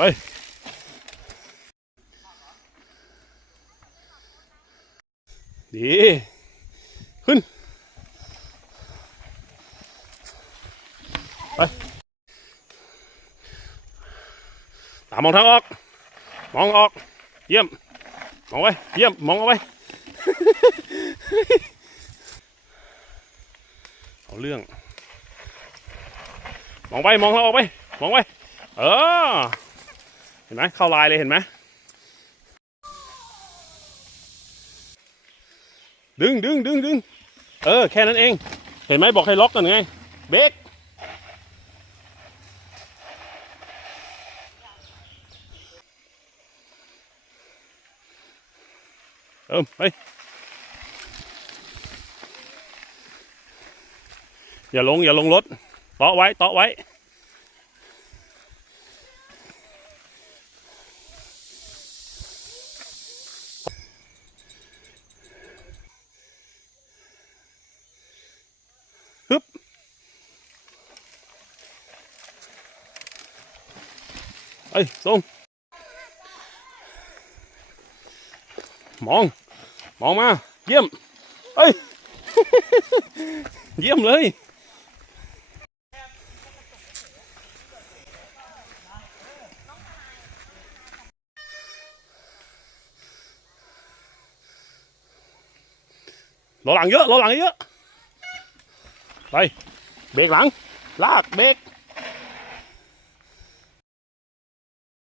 ไปดีขึ้น ไป ตามมองทางออก มองออก เยี่ยม มองไว้ เยี่ยม มองเอาไว้ เอาเรื่อง มองไป มองเราออกไป มองไปเออ ห็นไหมเข้าลายเลยเห็นไหมดึงดึงดึงดึงเออแค่นั้นเอง เห็นไหมบอกให้ล็อกกันไง เบรกเออไปอย่าลงอย่าลงรถเตาะไว้เตาะไว้ ฮึบเอ้ยส่งมอง มองมา เยี่ยมเอ้ย เยี่ยมเลย รอหลังเยอะ รอหลังเยอะ ไป เบรกหลัง ลากเบรก